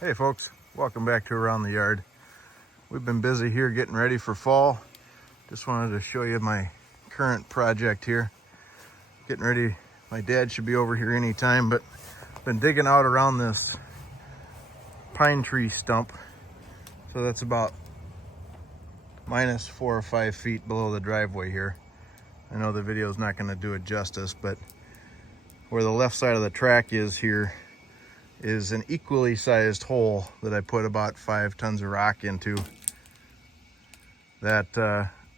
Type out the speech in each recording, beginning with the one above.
Hey folks, welcome back to Around the Yard. We've been busy here getting ready for fall. Just wanted to show you my current project here. Getting ready, my dad should be over here anytime, but been digging out around this pine tree stump. So that's about minus 4 or 5 feet below the driveway here. I know the video is not going to do it justice, but where the left side of the track is here is an equally sized hole that I put about 5 tons of rock into. That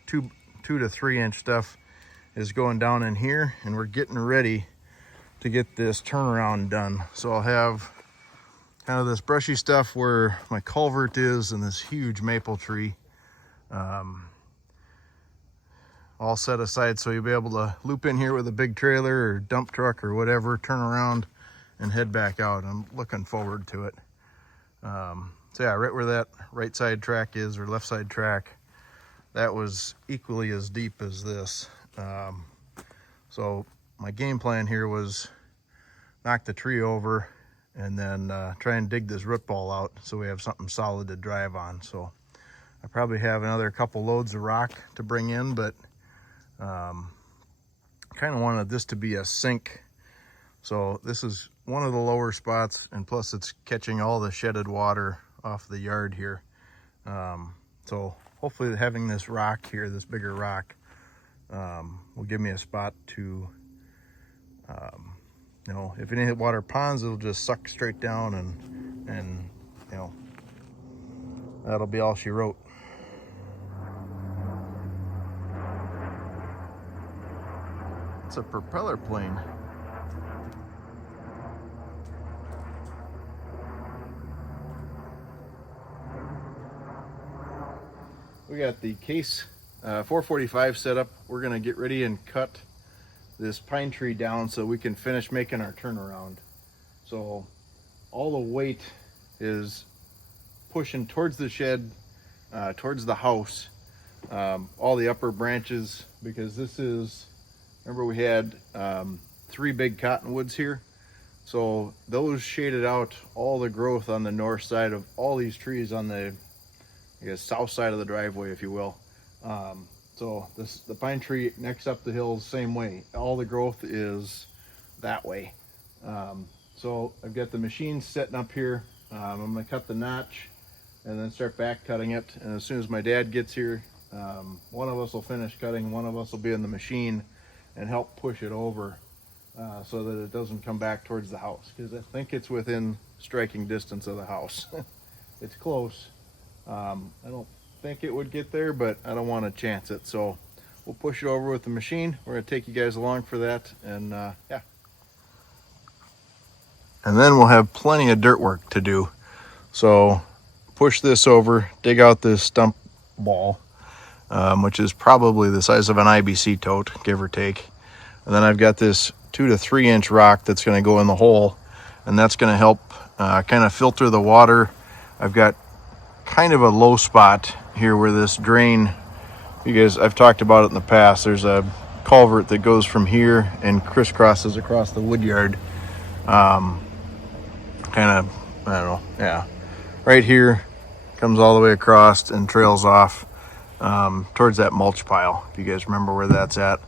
2 to 3 inch stuff is going down in here, and we're getting ready to get this turnaround done. So I'll have kind of this brushy stuff where my culvert is and this huge maple tree all set aside, so you'll be able to loop in here with a big trailer or dump truck or whatever, turn around and head back out. I'm looking forward to it. So yeah, right where that right side track is, or left side track, that was equally as deep as this. So my game plan here was knock the tree over and then try and dig this root ball out so we have something solid to drive on. So I probably have another couple loads of rock to bring in, but kind of wanted this to be a sink. So this is one of the lower spots, and plus it's catching all the shedded water off the yard here. So hopefully having this rock here, this bigger rock, will give me a spot to, you know, if any water ponds, it'll just suck straight down, and you know, that'll be all she wrote. It's a propeller plane. We got the case 445 set up. We're gonna get ready and cut this pine tree down so we can finish making our turnaround. So all the weight is pushing towards the shed, towards the house, all the upper branches, because this is, remember we had 3 big cottonwoods here. So those shaded out all the growth on the north side of all these trees on the, I guess, south side of the driveway, if you will. So the pine tree next up the hill is the same way. All the growth is that way. So I've got the machine setting up here. I'm gonna cut the notch and then start back cutting it. And as soon as my dad gets here, one of us will finish cutting, one of us will be in the machine and help push it over so that it doesn't come back towards the house, because I think it's within striking distance of the house. It's close. I don't think it would get there, but I don't want to chance it. So we'll push it over with the machine. We're going to take you guys along for that. And yeah. And then we'll have plenty of dirt work to do. So push this over, dig out this stump ball, which is probably the size of an IBC tote, give or take. And then I've got this 2 to 3 inch rock that's going to go in the hole, and that's going to help kind of filter the water. I've got kind of a low spot here where this drain, you guys, I've talked about it in the past. There's a culvert that goes from here and crisscrosses across the wood yard. Kind of, I don't know, yeah. Right here, comes all the way across and trails off towards that mulch pile, if you guys remember where that's at.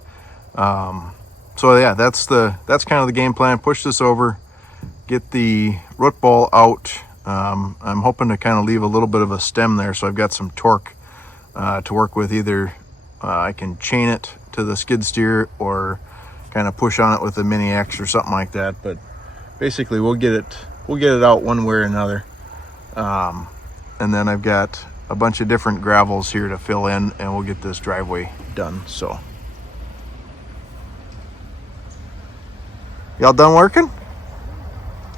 So yeah, that's kind of the game plan. Push this over, get the root ball out. I'm hoping to kind of leave a little bit of a stem there, so I've got some torque to work with. Either I can chain it to the skid steer or kind of push on it with a mini X or something like that. But basically we'll get it out one way or another. And then I've got a bunch of different gravels here to fill in, and we'll get this driveway done. So y'all done working?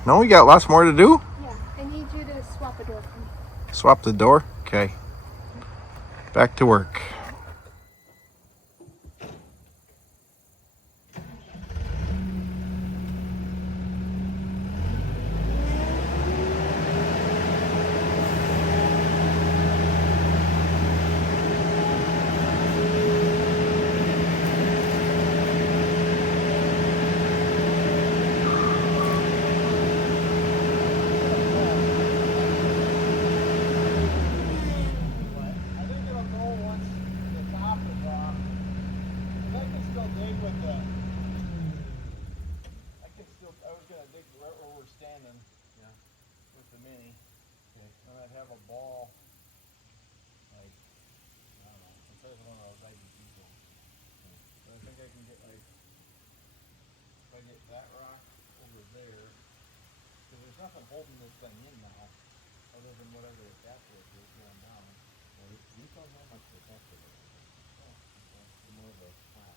No, we got lots more to do. Yeah, I need you to swap a door for me. Swap the door? Okay. Back to work. have a ball, like, I don't know, the size of one of those IBC ones. But I think I can get like, if I get that rock over there, because there's nothing holding this thing in now, other than whatever the capsule is going down. Well, these don't have much protective over there. Oh, okay. They're more of a flat.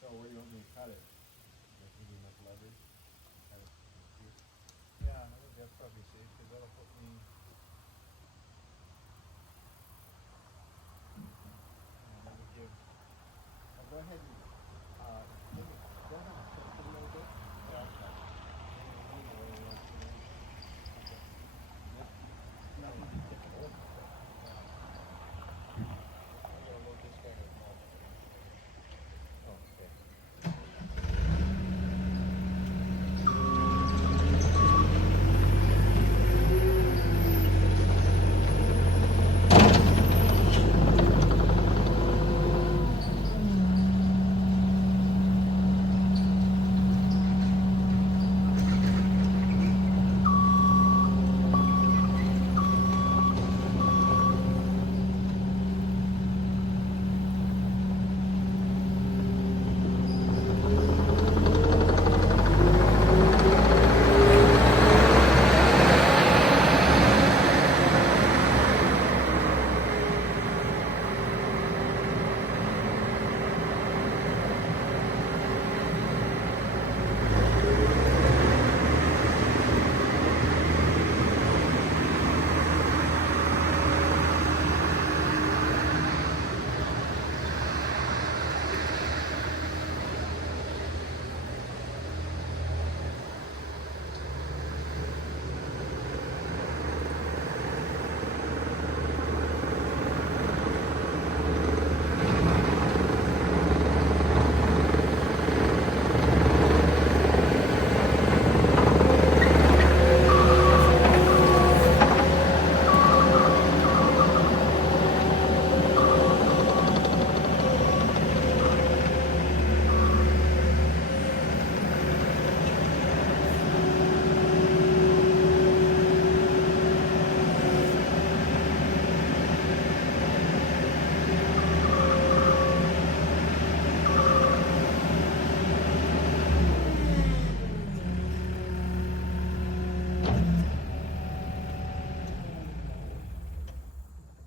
So where do you want me to cut it? Does it give you enough leverage? Cut it from here? Yeah, I think that's probably safe, because that'll put me, that would give, Well, go ahead and, go ahead and tilt it a little bit. yeah, Nothing to tip it over. I gotta load this guy with mulch. Oh, okay.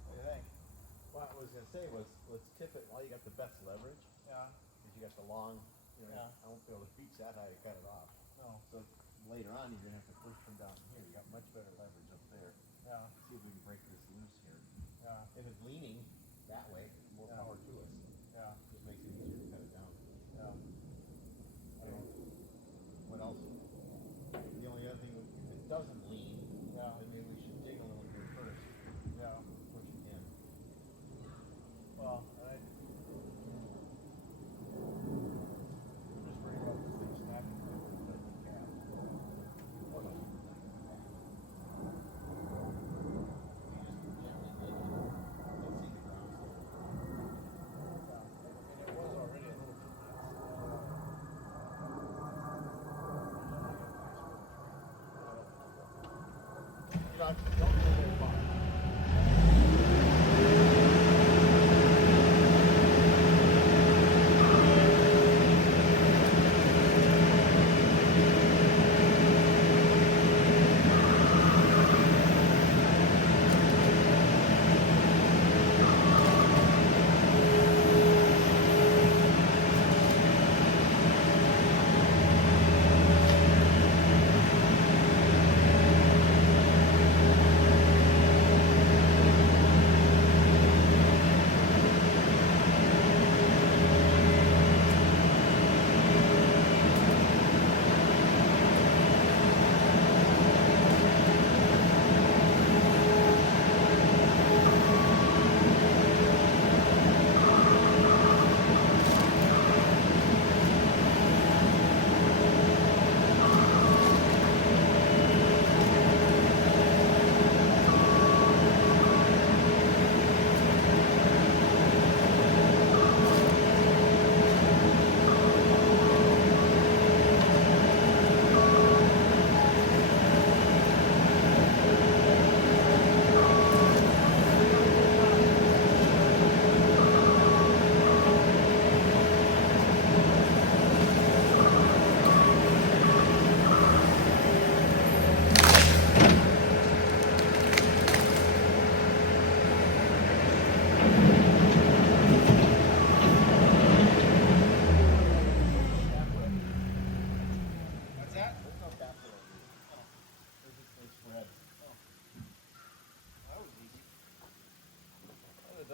What do you think? What I was gonna say was, let's tip it while you got the best leverage, Yeah, because you got the long, Yeah. I won't be able to reach that high to cut it off. no, So later on, you're gonna have to push from down here, you got much better leverage up there. yeah, See if we can break this loose here. yeah, If it's leaning that way, more Yeah. power to us. yeah, Just makes it easier to cut it down. yeah. What else? The only other thing, if it doesn't lean, Yeah. then maybe we should dig a little here first, Yeah, push it in. well, I'm just worried about this thing snapping through the cap. Oh, no. You just gently dig in, and see the ground slowly. And it was already a little bit dense. You don't go very far.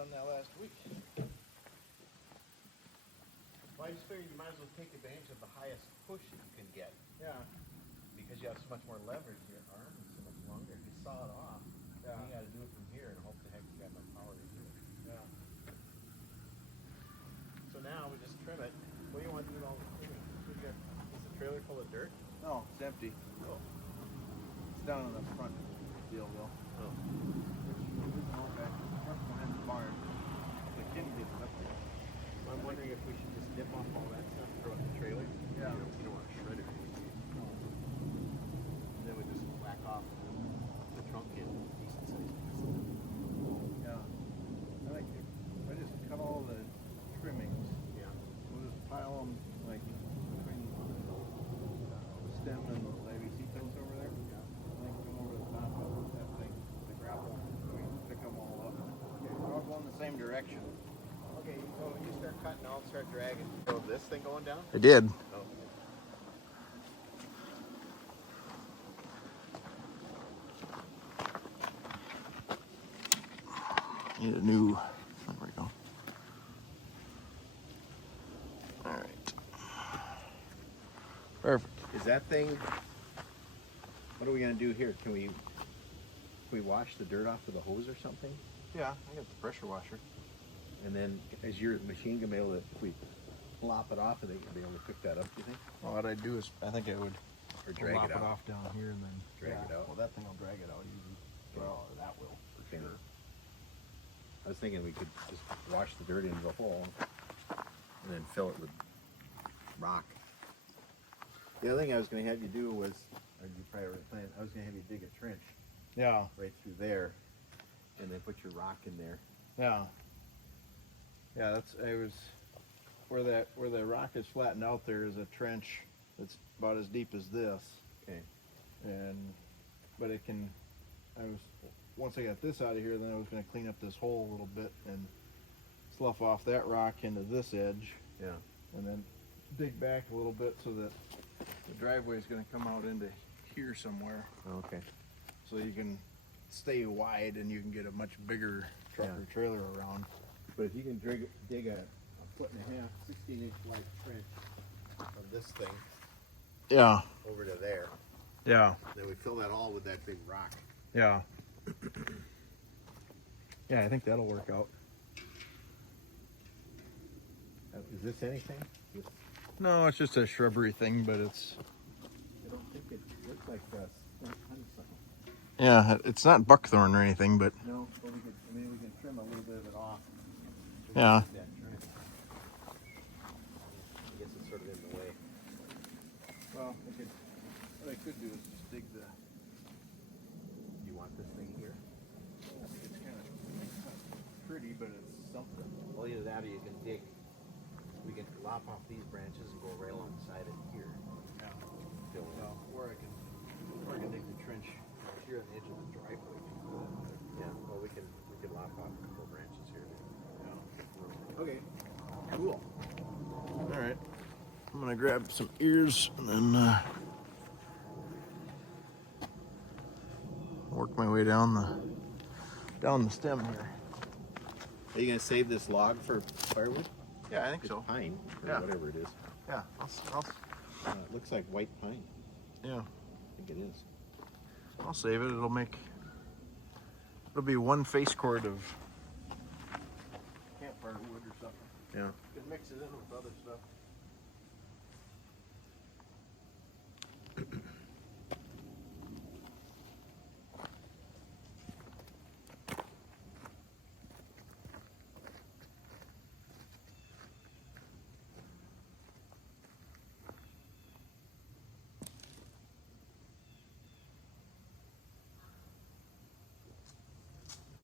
done that last week. Well, I just figured you might as well take advantage of the highest push that you can get Yeah. because you have so much more leverage. Your arm is so much longer. If you saw it off, Yeah. you got to do it from here and hope the heck you got enough power to do it. Yeah. So now we just trim it. What do you want to do with all the trimming? Is the trailer full of dirt? No, it's empty. Oh. It's down in the front deal though. Oh. Okay. Front behind the barn. The kid gets up there. Well, I'm wondering if we should just dip off all that stuff and throw it in the trailer. Yeah. You don't want to shred it. And then we just whack off the trunk in decent size. Yeah. I like it. I just cut all the trimmings. Yeah. We'll just pile them like between the stem and those IBC toes over there. Yeah. And then come over the top of that thing, the grapple, so we can pick them all up. Okay. We're all going the same direction. Okay, so you start cutting, I'll start dragging. So this thing going down? I did. Oh. Need a new. There we go. All right. Perfect. Is that thing, what are we going to do here? Can we wash the dirt off with a hose or something? Yeah, I got the pressure washer. And then is your machine going to be able to, if we plop it off, and they can be able to pick that up, do you think? Well, what I'd do is, I think I would Or drag lop it out? off down here and then Drag it out. Well, that thing will drag it out easy. Well, that will for Okay. sure. I was thinking we could just wash the dirt into the hole and then fill it with rock. The other thing I was going to have you do was, or you probably already planned, I was going to have you dig a trench Yeah, right through there and then put your rock in there. yeah, yeah. That's I was where the rock is flattened out. There is a trench that's about as deep as this, Okay. but it can. I was once I got this out of here, then I was going to clean up this hole a little bit and slough off that rock into this edge, Yeah. and then dig back a little bit so that the driveway is going to come out into here somewhere, Okay. so you can stay wide and you can get a much bigger truck Yeah. or trailer around. But if you can dig a 1.5 foot, 16-inch wide trench from this thing Yeah, over to there, yeah, then we fill that all with that big rock. yeah. Yeah, I think that'll work out. Is this anything? No, it's just a shrubbery thing, but it's I don't think it looks like honeysuckle. yeah, it's not buckthorn or anything, but No, but we can trim a little bit of it off. Yeah. That trench. I guess it's sort of in the way. well, what I could do is just dig the. You want this thing here? I think it's kind of pretty, but it's something. Well, either that or you can dig. We can lop off these branches and go right alongside it here. Yeah. Fill it Well, out. or I can dig the trench right here on the edge of the driveway. Yeah. Well, we can lop off a couple branches here. Yeah. Okay. Cool. All right. I'm gonna grab some ears and then work my way down the stem here. Are you gonna save this log for firewood? Yeah, I think It's so. pine or Yeah. whatever it is. Yeah, It looks like white pine. yeah, I think it is. I'll save it. It'll be one face cord of campfire wood or something. Yeah. You can mix it in with other stuff.